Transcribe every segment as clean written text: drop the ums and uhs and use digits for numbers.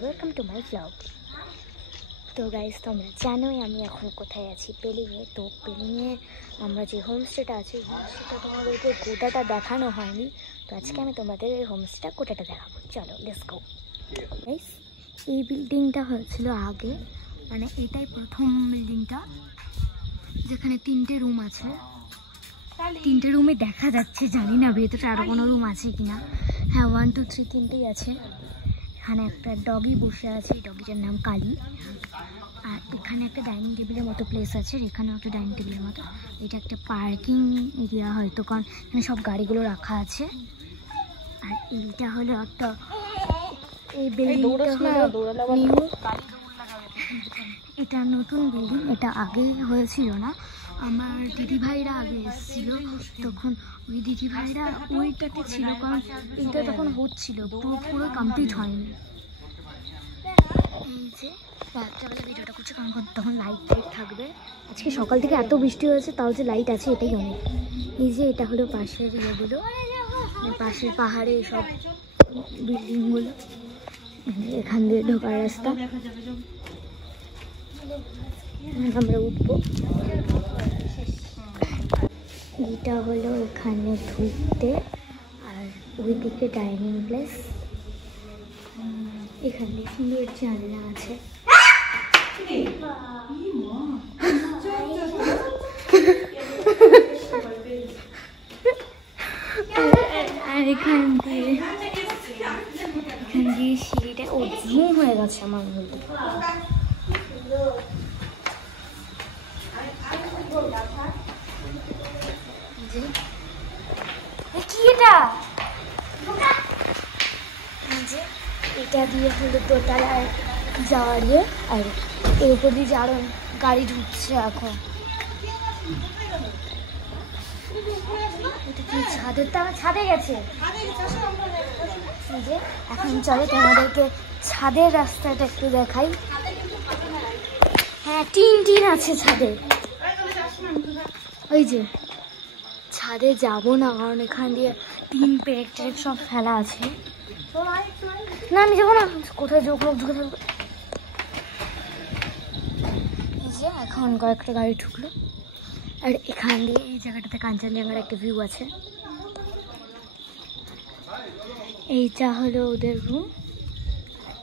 Welcome to my blog. তো guys, তোমরা জানোই আমি এখন কোথায় আছি, পেলিংয়ে। তো পেলিংয়ে আমরা যে হোমস্টেটা আছে, হোমস্টেটা তোমাদেরকে গোটাটা দেখানো হয়নি, তো আজকে আমি তোমাদের এই হোমস্টেটা গোটাটা দেখাবো। চলো, লেটস গো। গাইস, এই বিল্ডিংটা হয়েছিল আগে, মানে এটাই প্রথম বিল্ডিংটা, যেখানে 3টে রুম আছে। 3টে রুমে দেখা যাচ্ছে, জানি না ভেতরে আরও কোনো রুম আছে কিনা। হ্যাঁ, 1 2 3 3টেই আছে। এখানে একটা ডগি বসে আছে, এই ডগিটার নাম কালী। আর এখানে একটা ডাইনিং টেবিলের মতো প্লেস আছে, এখানেও একটা ডাইনিং টেবিলের মতো। এটা একটা পার্কিং এরিয়া হয়তো, কারণ এখানে সব গাড়িগুলো রাখা আছে। আর এইটা হলো একটা, এই বিল্ডিংটা হলো নিউ, এটা নতুন বিল্ডিং, এটা আগে হয়েছিল না। আমার দিদিভাইরা আগে এসেছিলো, তখন ওই দিদিভাইরা ওইটাতে ছিল, কারণ এইটা তখন হচ্ছিল, পুরো কমপ্লিট হয়নি। এই যে রাত্রেবেলা ভিডিওটা করছে, কারণ তখন লাইট থাকবে। আজকে সকাল থেকে এত বৃষ্টি হয়েছে, তাও যে লাইট আছে এটাই অনেক। এই যে এটা হলো পাশের ইয়েগুলো, পাশের পাহাড়ে সব বিল্ডিংগুলো। এখান দিয়ে ঢোকার রাস্তা, আমরা উঠবো। এটা হলো এখানে ঢুকতে, আর ওইদিকে ডাইনিং প্লেস। এখানে সুন্দর জানলা আছে। আর এখান দিয়ে সিঁড়িটা জুম হয়ে গেছে আমার বলতে। কি এটা দিয়ে হলো দোতলায় যাওয়ার ইয়ে, আর এর উপর দিয়ে আরো গাড়ি ঢুকছে এখন। এটা কি ছাদে গেছে? এখন চলো তোমাদেরকে ছাদের রাস্তাটা একটু দেখাই। হ্যাঁ, টিন আছে ছাদে। ওই যে ছাদে যাবো না, কারণ এখান দিয়ে টিন পেরেক সব ফেলা আছে। না, আমি যাবো না, কোথায় যোগ লোক ঢুকে থাকবো। এই যে এখন কয়েকটা গাড়ি ঢুকলো, আর এখান দিয়ে এই জায়গাটাতে কাঞ্চনজঙ্ঘার একটা ভিউ আছে। এইটা হলো ওদের রুম,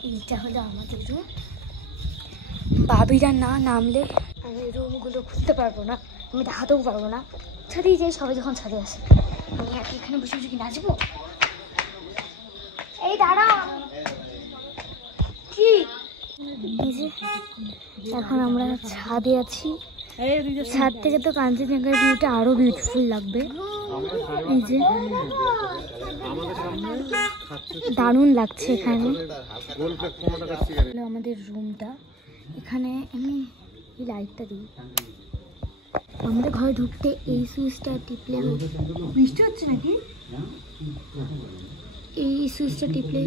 এইটা হলো আমাদের রুম। ভাবিরা না নামলে আমি রুমগুলো খুঁজতে পারবো না, আমি দেখাতেও পারবো না। ছাদেই যাই সবাই যখন ছাদে আসে, আমি এখানে বসে বসে কি নাচবো? এই দাঁড়া, কি এখন আমরা ছাদে আছি। ছাদ থেকে তো কাঞ্চনজঙ্ঘার ভিউটা আরো বিউটিফুল লাগবে। এই যে দারুণ লাগছে এখানে। আমাদের রুমটা এখানে, আমি এই লাইটটা দিই। আমাদের ঘরে ঢুকতে এই সুইচটা টিপলে, বৃষ্টি হচ্ছে নাকি, এই সুইচটা টিপলে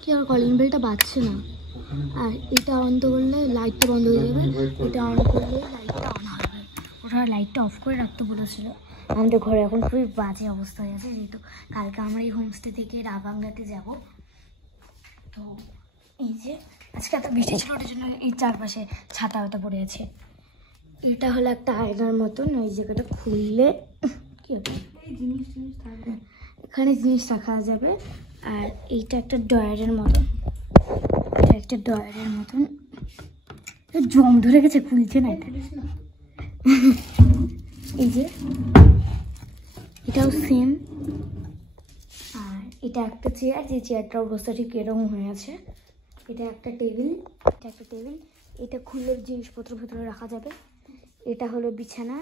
কি আর কলিং বেলটা বাজছে না। আর এটা অন করলে লাইটটা বন্ধ হয়ে যাবে, এটা অন করলে লাইটটা অন হবে। ওরা লাইটটা অফ করে রাখতে বলেছিল। আমাদের ঘরে এখন খুবই বাজে অবস্থা হয়ে আছে, যেহেতু কালকে আমরা এই হোমস্টে থেকে রাবাংলাতে যাব। তো এই যে আজকে এত বৃষ্টি ছিল, ওটার জন্য এই চারপাশে ছাতা হয়তো পড়ে আছে। এটা হলো একটা আয়নার মতন, ওই জায়গাটা খুললে কি হবে, এখানে জিনিস রাখা যাবে। আর এইটা একটা ড্রয়ারের মতন, এটা একটা ড্রয়ারের মতন। জং ধরে গেছে, খুলছে না এটা। এই যে এটাও সেম। আর এটা একটা চেয়ার, যে চেয়ারটার অবস্থা ঠিক এরকম হয়ে আছে। এটা একটা টেবিল, এটা খুললে জিনিসপত্র ভেতরে রাখা যাবে। এটা হলো বিছানা।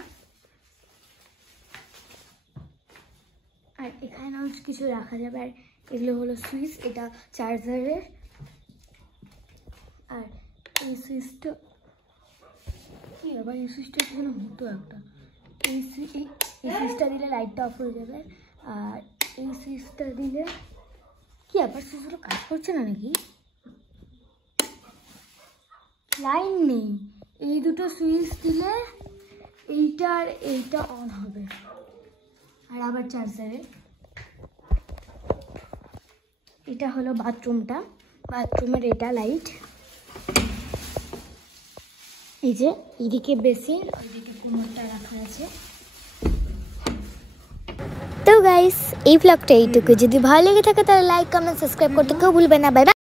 আর এখানেও কিছু রাখা যাবে। আর এগুলো হলো সুইচ, এটা চার্জারের। আর এই সুইচটা কি, আবার এই সুইচটা এখানে হতো একটা, এই সুইচটা দিলে লাইটটা অফ হয়ে যাবে। আর এই সুইচটা দিলে কি, আবার সুইচগুলো কাজ করছে না নাকি, লাইন নেই। এই দুটো সুইচ দিলে এইটা আর এইটা অন হবে। আর আবার চার্জারে। এটা হলো বাথরুমটা, বাথরুমের এটা লাইট। এই যে এদিকে বেসিন, ওইদিকে কুমোরটা রাখা আছে। তো গাইস এই ব্লগটা এইটুকু, যদি ভালো লেগে থাকে তাহলে লাইক কমেন্ট সাবস্ক্রাইব করতে কেউ ভুলবেন না। Bye bye.